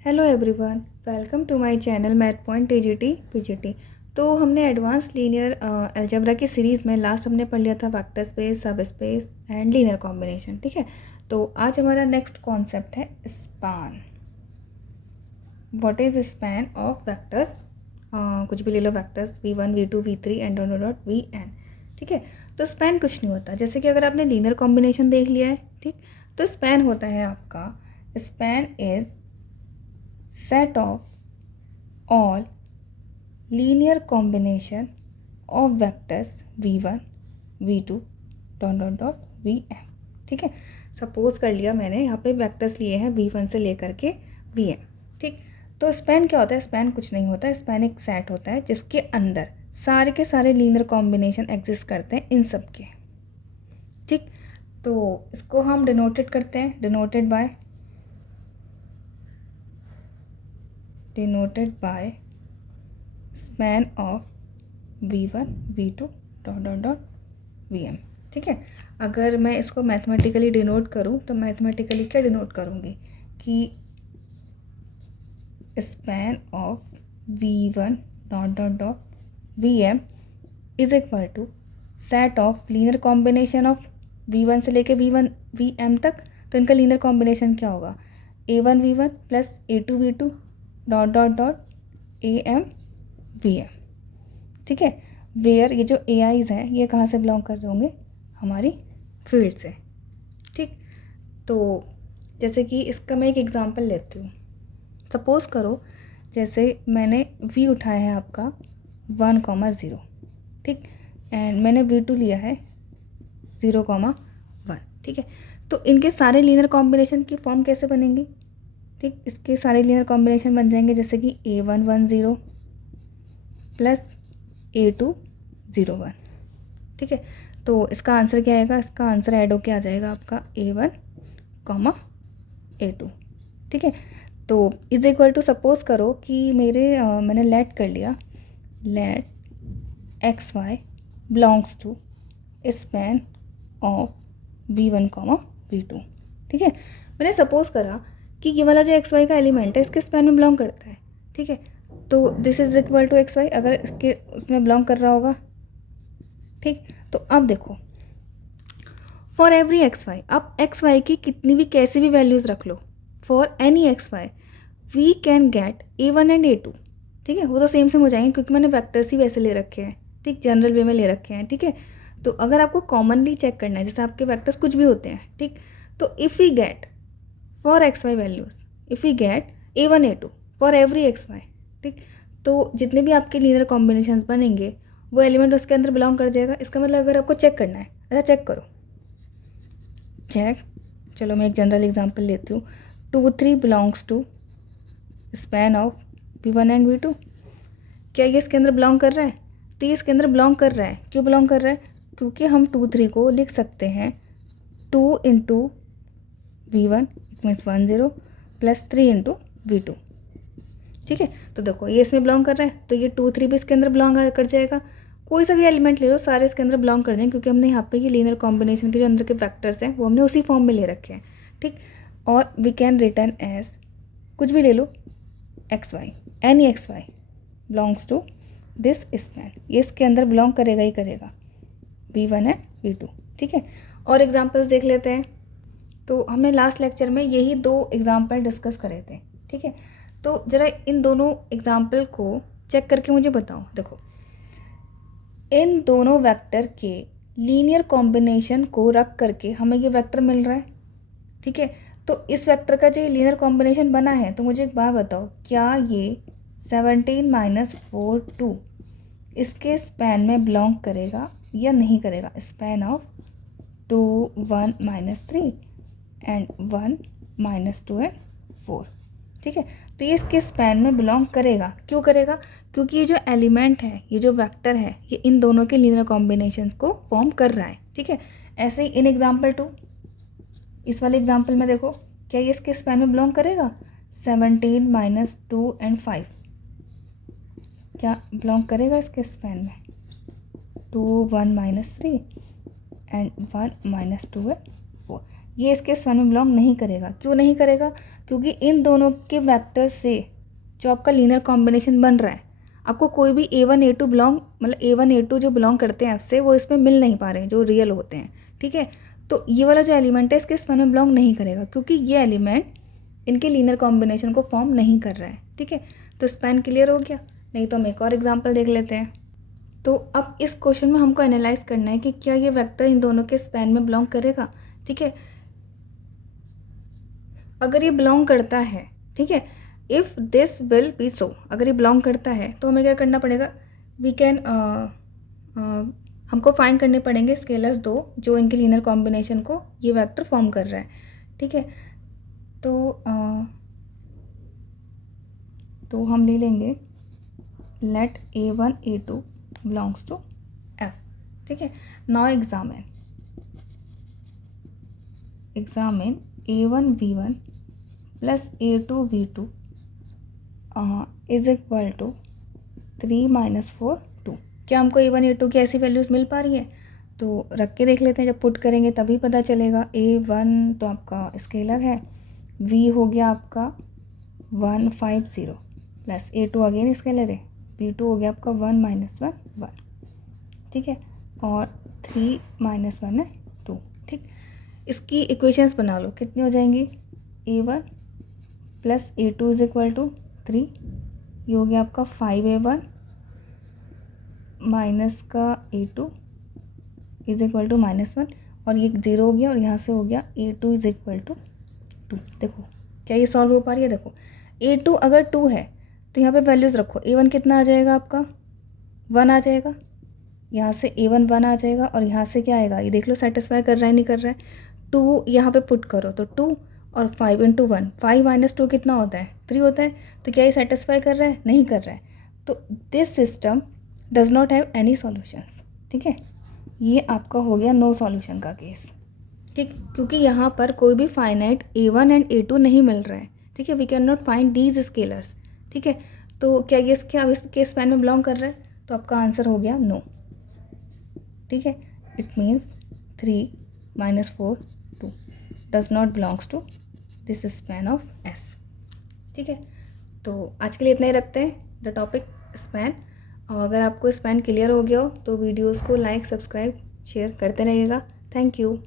Hello everyone, welcome to my channel math point TGT PGT. तो हमने advance linear algebra की series में last हमने पढ़ लिया था vector space, sub space and linear combination. ठीक है, तो आज हमारा नेक्स्ट कॉन्सेप्ट है span. What is span of vectors? कुछ भी ले लो, vectors v1 v2 v3 and dot vn। ठीक है, तो स्पैन कुछ नहीं होता। जैसे कि अगर आपने लीनियर कॉम्बिनेशन देख लिया है, ठीक, तो स्पैन होता है आपका, span is set of all linear combination of vectors v1 v2 vm। ठीक है, सपोज कर लिया मैंने यहाँ पे वेक्टर्स लिए हैं v1 से लेकर के vm। ठीक, तो स्पैन क्या होता है? स्पैन कुछ नहीं होता है, स्पैन एक सेट होता है जिसके अंदर सारे के सारे लीनियर कॉम्बिनेशन एग्जिस्ट करते हैं इन सब के। ठीक, तो इसको हम डिनोटेड करते हैं, denoted by span of v1 v2 vm। ठीक है, अगर मैं इसको मैथमेटिकली डिनोट करूँ तो मैथमेटिकली क्या डिनोट करूँगी कि span of v1 vm is equal to set of linear combination of v1 से लेके vm तक। तो इनका लीनियर कॉम्बिनेशन क्या होगा? a1 v1 plus a2 v2 am vm। ठीक है, वेयर ये जो ए आईज हैं ये कहाँ से बिलोंग कर रहे होंगे? हमारी फील्ड से। ठीक, तो जैसे कि इसका मैं एक एग्जांपल लेती हूँ। सपोज़ करो जैसे मैंने v उठाया है आपका 1,0। ठीक, एंड मैंने v2 लिया है 0,1। ठीक है, तो इनके सारे लीनियर कॉम्बिनेशन की फॉर्म कैसे बनेंगी? ठीक, इसके सारे लीनियर कॉम्बिनेशन बन जाएंगे जैसे कि a1 10 प्लस a2 01। ठीक है, तो इसका आंसर क्या आएगा? इसका आंसर ऐड होके आ जाएगा आपका a1 a2। ठीक है, तो इज इक्वल टू सपोज करो कि मैंने लेट कर लिया, let x y belongs to span of v1 v2। ठीक है, मैंने सपोज करा कि ये वाला जो एक्स वाई का एलिमेंट है इसके स्पैन में बिलोंग करता है। ठीक है, तो this is equal to x y अगर इसके उसमें बिलोंग कर रहा होगा। ठीक, तो अब देखो फॉर एवरी एक्स वाई, अब एक्स वाई की कितनी भी कैसी भी वैल्यूज़ रख लो, for any x y we can get a1 and a2। ठीक है, वो तो सेम सेम हो जाएंगे क्योंकि मैंने वेक्टर्स ही वैसे ले रखे हैं। ठीक, जनरल वे में ले रखे हैं। ठीक है, तो अगर आपको कॉमनली चेक करना है, जैसे आपके वेक्टर्स कुछ भी होते हैं, ठीक, तो if we get for x y values, if we get a1 a2 for every x y, ठीक, तो जितने भी आपके लीनियर कॉम्बिनेशंस बनेंगे वो एलिमेंट उसके अंदर बिलोंग कर जाएगा। इसका मतलब अगर आपको चेक करना है, अच्छा चेक करो, चेक, चलो मैं एक जनरल एग्जांपल लेती हूँ। 2 3 belongs to span of v1 and v2। क्या ये इसके अंदर बिलोंग कर रहा है? तो ये इसके अंदर बिलोंग कर रहा है। क्यों बिलोंग कर रहा है? क्योंकि हम 2 3 को लिख सकते हैं 2 into v1 it means 10 plus 3 into v2। ठीक है, तो देखो ये इसमें बिलोंग कर रहा है तो ये 2 3 भी इसके अंदर बिलोंग कर जाएगा। कोई सा भी एलिमेंट ले लो सारे इसके अंदर बिलोंग कर जाएंगे क्योंकि हमने यहाँ पे ये लीनियर कॉम्बिनेशन के जो अंदर के फैक्टर्स हैं वो हमने उसी फॉर्म में ले रखे हैं। ठीक, और वी कैन रिटर्न एज कुछ भी ले लो, x y, any x y belongs to this span, ये इसके अंदर बिलोंग करेगा ही करेगा, v1 एंड v2। ठीक है, और एग्जाम्पल्स देख लेते हैं। तो हमने लास्ट लेक्चर में यही 2 एग्जाम्पल डिस्कस करे थे। ठीक है, तो ज़रा इन दोनों एग्जाम्पल को चेक करके मुझे बताओ। देखो इन दोनों वेक्टर के लीनियर कॉम्बिनेशन को रख करके हमें ये वेक्टर मिल रहा है। ठीक है, तो इस वेक्टर का जो लीनियर कॉम्बिनेशन बना है, तो मुझे एक बात बताओ, क्या ये 17 - 4 2 इसके स्पैन में बिलोंग करेगा या नहीं करेगा? Span of 2 1 - 3 and 1 - 2 and 4। ठीक है, तो ये इसके स्पैन में बिलोंग करेगा। क्यों करेगा? क्योंकि ये जो एलिमेंट है, ये जो वेक्टर है, ये इन दोनों के लीनियर कॉम्बिनेशंस को फॉर्म कर रहा है। ठीक है, ऐसे ही इन एग्जाम्पल 2, इस वाले एग्जाम्पल में देखो क्या ये इसके स्पैन में बिलोंग करेगा? 17 - 2 एंड 5 क्या बिलोंग करेगा इसके स्पैन में? 2 1 - 3 एंड 1 - 2 एंड 4। ये इसके स्पैन में बिलोंग नहीं करेगा। क्यों नहीं करेगा? क्योंकि इन दोनों के वेक्टर से जो आपका लीनियर कॉम्बिनेशन बन रहा है, आपको कोई भी A1 A2 बिलोंग, मतलब A1 A2 जो बिलोंग करते हैं आपसे, वो इसमें मिल नहीं पा रहे हैं जो रियल होते हैं, ठीक है। तो ये वाला जो एलिमेंट है इसके स्पैन में बिलोंग नहीं करेगा, क्योंकि ये एलिमेंट इनके लीनियर कॉम्बिनेशन को फॉर्म नहीं कर रहा है, ठीक है। तो स्पैन क्लियर हो गया। नहीं तो हम एक और एग्जाम्पल देख लेते हैं। तो अब इस क्वेश्चन में हमको एनालाइज करना है कि क्या ये वेक्टर इन दोनों के स्पैन में बिलोंग करेगा, ठीक है। अगर ये बिलोंग करता है, ठीक है, इफ़ दिस विल बी सो, अगर ये बिलोंग करता है तो हमें क्या करना पड़ेगा, वी कैन हमको फाइंड करने पड़ेंगे स्केलर्स दो जो इनके लीनियर कॉम्बिनेशन को ये वेक्टर फॉर्म कर रहा है, ठीक है। तो हम ले लेंगे late A1 A2 belongs to F, ठीक है। Now examine A1 B1 plus A2 B2 is equal to 3 - 4 2। क्या हमको A1 A2 की ऐसी वैल्यूज़ मिल पा रही है? तो रख के देख लेते हैं, जब पुट करेंगे तभी पता चलेगा। A1 तो आपका स्केलर है, V हो गया आपका 150 प्लस A2 अगेन स्केलर है, B2 हो गया आपका 1 - 1 1, ठीक है। और 3 - 1 है 2, ठीक। इसकी इक्वेशंस बना लो, कितनी हो जाएंगी, A1 plus A2 is equal to 3, ये हो गया आपका 5A1 माइनस का A2 इज इक्वल टू -1, और ये 0 हो गया और यहाँ से हो गया A2 इज इक्वल टू 2। देखो क्या ये सॉल्व हो पा रही है? देखो A2 अगर 2 है तो यहाँ पे वैल्यूज़ रखो, A1 कितना आ जाएगा आपका 1 आ जाएगा, यहाँ से A1 1 आ जाएगा, और यहाँ से क्या आएगा ये देख लो, सेटिस्फाई कर रहा है नहीं कर रहा है। 2 यहाँ पे पुट करो तो 2 और 5 × 1, 5 - 2 कितना होता है 3 होता है। तो क्या ये सेटिस्फाई कर रहा है? नहीं कर रहा है। तो this system does not have any solutions, ठीक है। ये आपका हो गया नो सॉल्यूशन का केस, ठीक, क्योंकि यहाँ पर कोई भी फाइनाइट A1 एंड A2 नहीं मिल रहा है, ठीक है। We can not find these scalars, ठीक है। तो क्या ये इसके स्पैन में बिलोंग कर रहा है? तो आपका आंसर हो गया नो, ठीक है। It means 3 - 4 2 does not belongs to this span of S, ठीक है। तो आज के लिए इतना ही रखते हैं द टॉपिक स्पैन। और अगर आपको स्पैन क्लियर हो गया हो तो वीडियोज़ को लाइक, सब्सक्राइब, शेयर करते रहिएगा। Thank you.